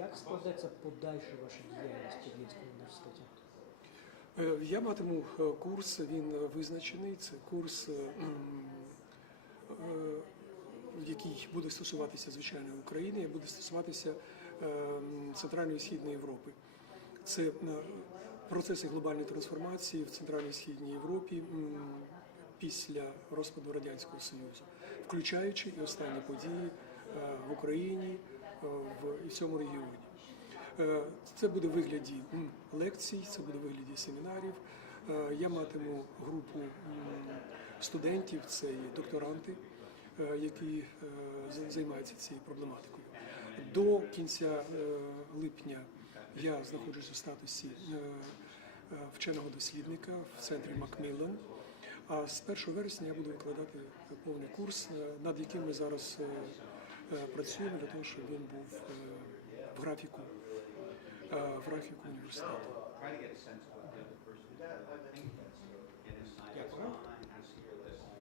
Як складеться подальша ваша діяльність в Львівському університеті? Е, Я матиму е, курс, він визначений. Це курс, е, який буде стосуватися звичайно України, і буде стосуватися Центральної і Східної Європи. Це процеси глобальної трансформації в Центральній і Східній Європі після розпаду Радянського Союзу, включаючи і останні події в Україні в цьому регіоні. Е, Це буде в вигляді лекцій, це буде в вигляді семінарів. Е, Я матиму групу студентів, це є докторанти, е, які е, займаються цією проблематикою. До кінця е, липня я знаходжусь у статусі е, е, вченого дослідника в центрі Макміллан. А з 1 вересня я буду викладати повний курс, е, над яким ми зараз е, е, працюємо для того, щоб він був е, в графіку, е, в графіку університету.